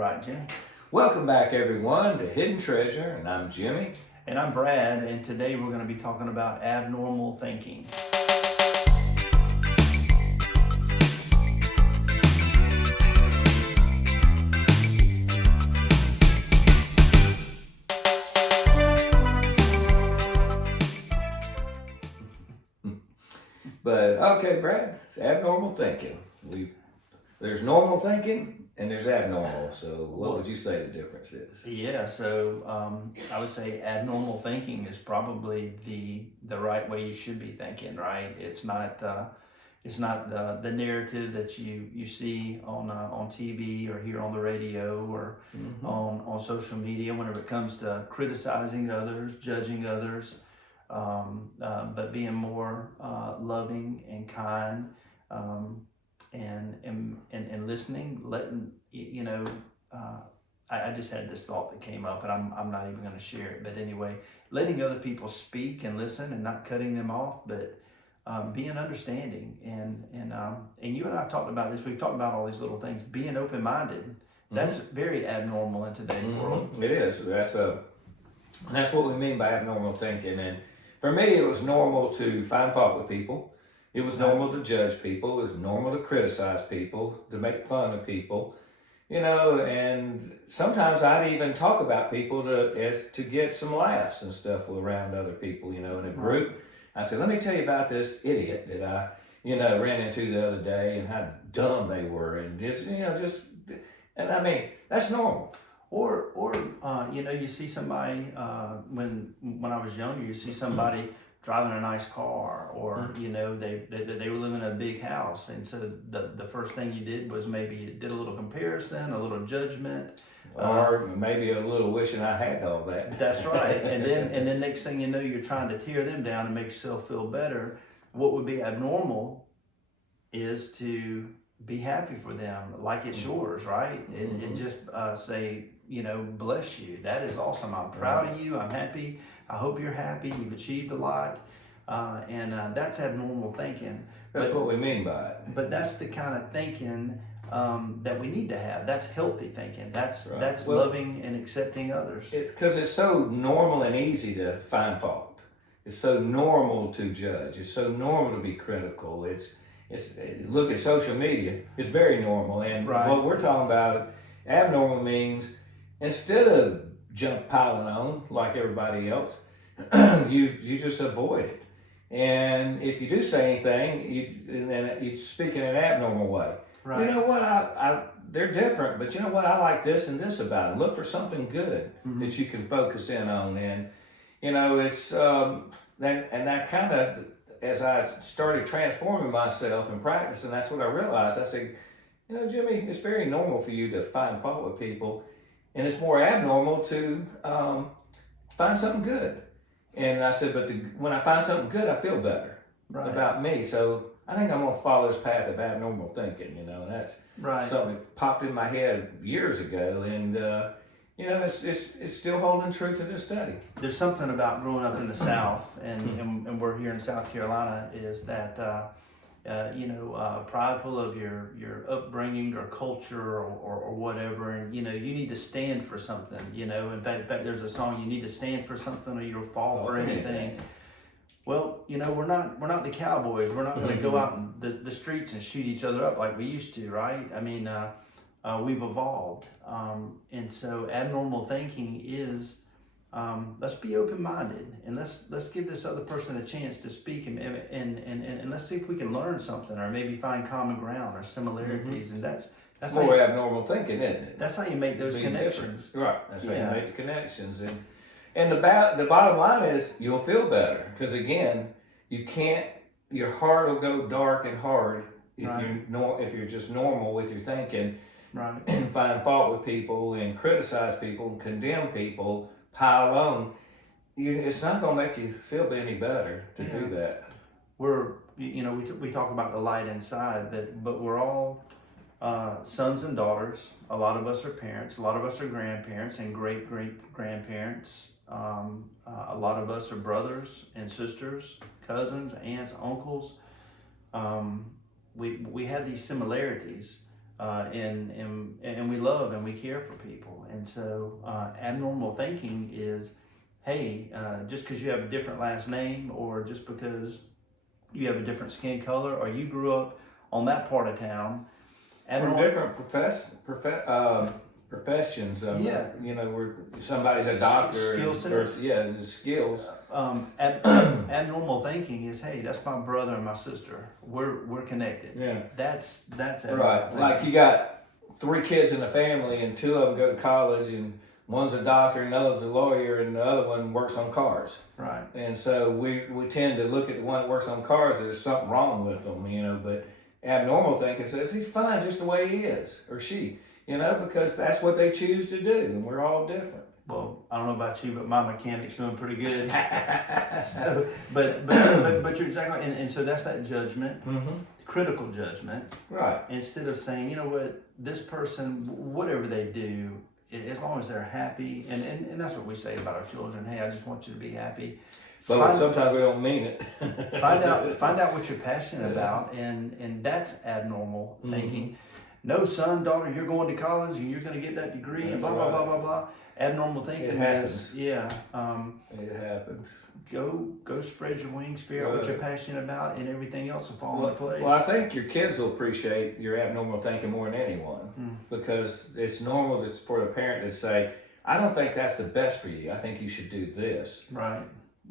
right, Jimmy. Welcome back, everyone, to Hidden Treasure, and I'm Jimmy. And I'm Brad, and today we're going to be talking about abnormal thinking. But okay, Brad, it's abnormal thinking. There's normal thinking and there's abnormal. So, what would you say the difference is? Yeah, so I would say abnormal thinking is probably the right way you should be thinking, right? It's not the narrative that you see on TV or hear on the radio or on social media whenever it comes to criticizing others, judging others, but being more loving and kind, and listening, letting you know. I just had this thought that came up, and I'm not even going to share it. But anyway, letting other people speak and listen, and not cutting them off, but being understanding. And you and I have talked about this. We've talked about all these little things. Being open-minded. That's very abnormal in today's world. It is. That's what we mean by abnormal thinking. And for me, it was normal to find fault with people. It was normal to judge people. It was normal to criticize people, to make fun of people. And sometimes I'd even talk about people to get some laughs and stuff around other people, in a group. I said, let me tell you about this idiot that I, ran into the other day and how dumb they were. And and I mean, that's normal. Or you see somebody, when I was younger, you see somebody driving a nice car, or they were living in a big house, and so the first thing you did was maybe you did a little comparison, a little judgment, or maybe a little wishing I had all that. That's right. And then next thing you know, you're trying to tear them down and make yourself feel better. What would be abnormal is to be happy for them, like it's yours, right? And just say, bless you. That is awesome. I'm proud of you. I'm happy. I hope you're happy. You've achieved a lot. And that's abnormal thinking. That's what we mean by it. But that's the kind of thinking that we need to have. That's healthy thinking. That's loving and accepting others. Because it's so normal and easy to find fault. It's so normal to judge. It's so normal to be critical. It's look at social media. It's very normal. And what we're talking about, abnormal means instead of piling on like everybody else, you just avoid it. And if you do say anything, you speak in an abnormal way. Right. You know what? They're different, but you know what? I like this and this about them. Look for something good that you can focus in on. And it's that kind of, as I started transforming myself and practicing, that's what I realized. I said, Jimmy, it's very normal for you to find fault with people, and it's more abnormal to find something good. And I said, but when I find something good, I feel better about me. So I think I'm going to follow this path of abnormal thinking, and that's something that popped in my head years ago, and it's still holding true to this day. There's something about growing up in the South, and we're here in South Carolina, is that prideful of your upbringing or culture or whatever, and you need to stand for something. In fact, there's a song, you need to stand for something or you'll fall for anything. Well, we're not the cowboys. We're not going to go out in the streets and shoot each other up like we used to, right? I mean, we've evolved, and so abnormal thinking is, let's be open-minded, and let's give this other person a chance to speak, and let's see if we can learn something, or maybe find common ground or similarities, and that's more abnormal thinking, isn't it? That's how you make those connections. Different. Right. That's how you make the connections, and the bottom line is you'll feel better, because again, you can't. Your heart will go dark and hard if you're just normal with your thinking. Right. And find fault with people and criticize people and condemn people, pile on. It's not going to make you feel any better to do that. We talk about the light inside, but we're all sons and daughters. A lot of us are parents. A lot of us are grandparents and great-great-grandparents. A lot of us are brothers and sisters, cousins, aunts, uncles. We have these similarities. and we love and we care for people. And so abnormal thinking is, hey, just because you have a different last name, or just because you have a different skin color, or you grew up on that part of town, Or different professions. Yeah. You know, where somebody's a doctor. Skill sets. The skills. Abnormal thinking is, hey, that's my brother and my sister. We're connected. Yeah. That's Right. thinking. Like you got 3 kids in the family, and 2 of them go to college, and one's a doctor, and another's a lawyer, and the other one works on cars. Right. And so we tend to look at the one that works on cars, there's something wrong with them, you know, but abnormal thinking says he's fine just the way he is, or she, you know, because that's what they choose to do, and we're all different. Well, I don't know about you, but my mechanic's doing pretty good. So, but you're exactly right. And so that's that judgment, critical judgment. Right. Instead of saying, you know what, this person, whatever they do, as long as they're happy, and that's what we say about our children. Hey, I just want you to be happy. But sometimes we don't mean it. find out what you're passionate about, and that's abnormal thinking. No, son, daughter, you're going to college and you're going to get that degree, and blah blah blah blah blah. Abnormal thinking is it happens. Go spread your wings, figure out what you're passionate about, and everything else will fall into place. Well, I think your kids will appreciate your abnormal thinking more than anyone, because it's normal for a parent to say, I don't think that's the best for you. I think you should do this. Right.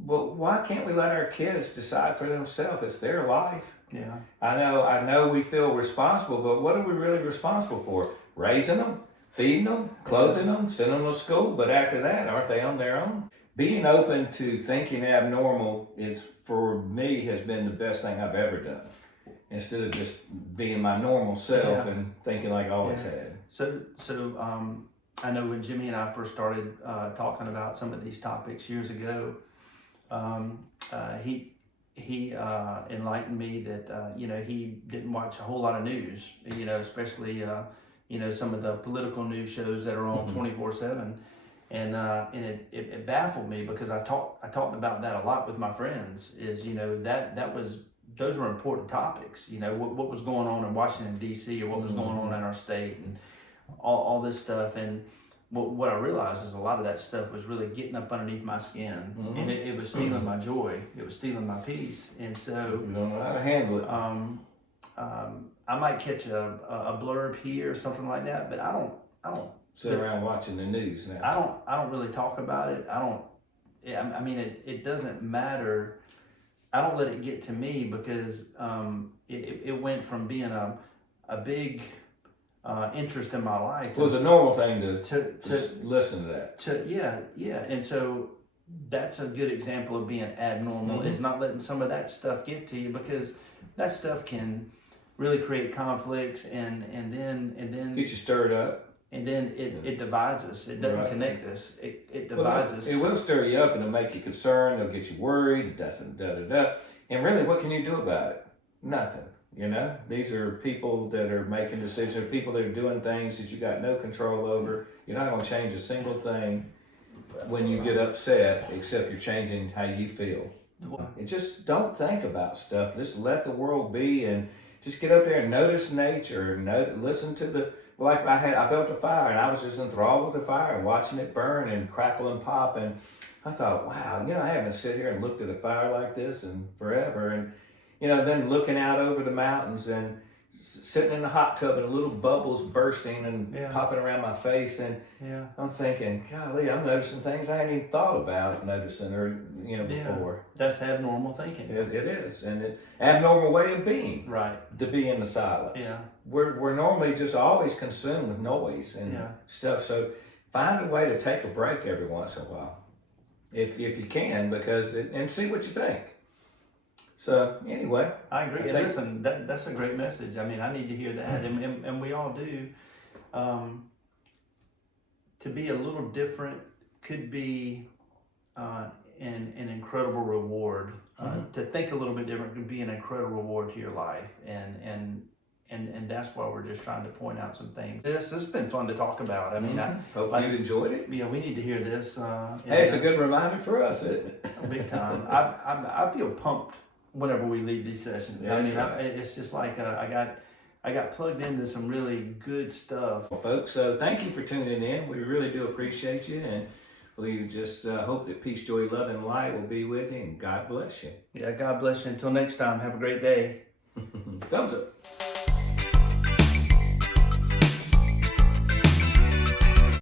But why can't we let our kids decide for themselves? It's their life. Yeah. I know we feel responsible, but what are we really responsible for? Raising them, feeding them, clothing them, sending them to school. But after that, aren't they on their own? Being open to thinking abnormal for me, has been the best thing I've ever done. Instead of just being my normal self and thinking like I always had. So I know when Jimmy and I first started talking about some of these topics years ago, he enlightened me that he didn't watch a whole lot of news, especially some of the political news shows that are on 24/7, and it baffled me, because I talked about that a lot with my friends. Those were important topics. What was going on in Washington D.C. or what was going on in our state, and all this stuff. And what I realized is a lot of that stuff was really getting up underneath my skin, and it was stealing my joy. It was stealing my peace. And so you don't know how to handle it. I might catch a blurb here or something like that, but I don't sit around watching the news now. I don't really talk about it. It doesn't matter. I don't let it get to me, because it went from being a big interest in my life. It was a normal thing to listen to that. And so that's a good example of being abnormal, is not letting some of that stuff get to you, because that stuff can really create conflicts and then get you stirred up. And then it divides us. It doesn't connect us. It divides us. It will stir you up, and it'll make you concerned. It'll get you worried. And really, what can you do about it? Nothing. These are people that are making decisions. People that are doing things that you got no control over. You're not going to change a single thing when you get upset, except you're changing how you feel. And just don't think about stuff. Just let the world be, and just get up there and notice nature. Listen to I built a fire, and I was just enthralled with the fire and watching it burn and crackle and pop. And I thought, wow, I haven't sit here and looked at a fire like this in forever. And, then looking out over the mountains and sitting in the hot tub and little bubbles bursting and popping around my face. And I'm thinking, golly, I'm noticing things I hadn't even thought about noticing before. That's abnormal thinking. It is. And an abnormal way of being. Right. To be in the silence. Yeah. We're normally just always consumed with noise and stuff. So find a way to take a break every once in a while, if you can, and see what you think. So anyway, I agree. Listen, that's a great message. I need to hear that, and we all do. To be a little different could be an incredible reward. To think a little bit different could be an incredible reward to your life, and that's why we're just trying to point out some things. This has been fun to talk about. I hope you enjoyed it. Yeah, we need to hear this. Hey, it's a good reminder for us, isn't it? Big time. I feel pumped whenever we leave these sessions. Yes, it's just like I I got plugged into some really good stuff. Well, folks, so thank you for tuning in. We really do appreciate you, and we just hope that peace, joy, love, and light will be with you, and God bless you. Yeah, God bless you. Until next time, have a great day. Thumbs up.